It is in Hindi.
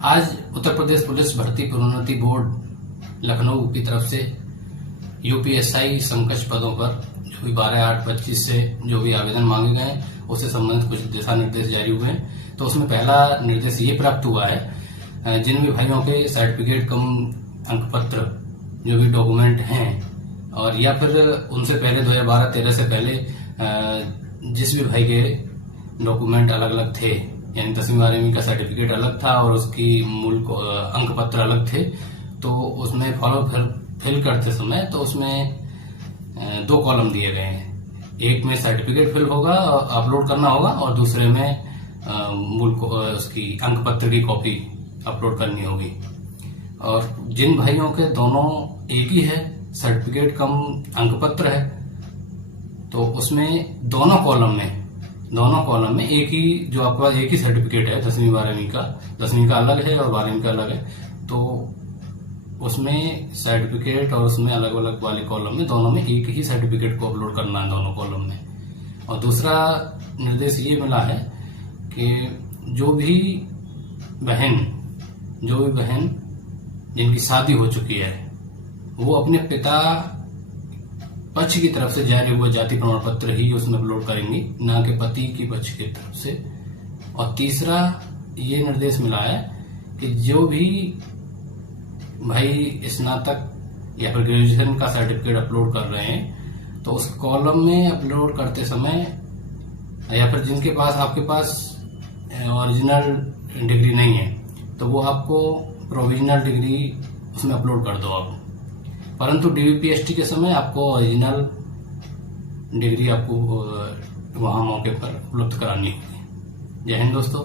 आज उत्तर प्रदेश पुलिस भर्ती प्रोन्नति बोर्ड लखनऊ की तरफ से यूपीएसआई संकश पदों पर जो भी 12/8/25 से जो भी आवेदन मांगे गए उससे संबंधित कुछ दिशा निर्देश जारी हुए हैं। तो उसमें पहला निर्देश ये प्राप्त हुआ है, जिन भी भाइयों के सर्टिफिकेट कम अंक पत्र जो भी डॉक्यूमेंट हैं और या फिर उनसे पहले 2012-13 से पहले जिस भी भाई के डॉक्यूमेंट अलग अलग थे, यानी 10वीं-12वीं का सर्टिफिकेट अलग था और उसकी मूल अंक पत्र अलग थे, तो उसमें फॉर्म फिल करते समय तो उसमें 2 कॉलम दिए गए हैं। एक में सर्टिफिकेट फिल होगा, अपलोड करना होगा, और दूसरे में मूल उसकी अंक पत्र की कॉपी अपलोड करनी होगी। और जिन भाइयों के दोनों एक ही है, सर्टिफिकेट कम अंक पत्र है, तो उसमें दोनों कॉलम में एक ही, जो आपके पास एक ही सर्टिफिकेट है 10वीं-12वीं का, 10वीं का अलग है और 12वीं का अलग है, तो उसमें सर्टिफिकेट और उसमें अलग अलग वाले कॉलम में दोनों में एक ही सर्टिफिकेट को अपलोड करना है दोनों कॉलम में। और दूसरा निर्देश ये मिला है कि जो भी बहन जिनकी शादी हो चुकी है वो अपने पिता पक्ष की तरफ से जारी हुए जाति प्रमाण पत्र ही उसमें अपलोड करेंगी, ना कि पति की पक्ष की तरफ से। और तीसरा ये निर्देश मिला है कि जो भी भाई स्नातक या फिर ग्रेजुएशन का सर्टिफिकेट अपलोड कर रहे हैं, तो उस कॉलम में अपलोड करते समय या फिर जिनके पास आपके पास ओरिजिनल डिग्री नहीं है, तो वो आपको प्रोविजनल डिग्री उसमें अपलोड कर दो आप। परंतु डीवीपीएसटी के समय आपको ओरिजिनल डिग्री आपको वहां मौके पर उपलब्ध करानी होगी। जय हिंद दोस्तों।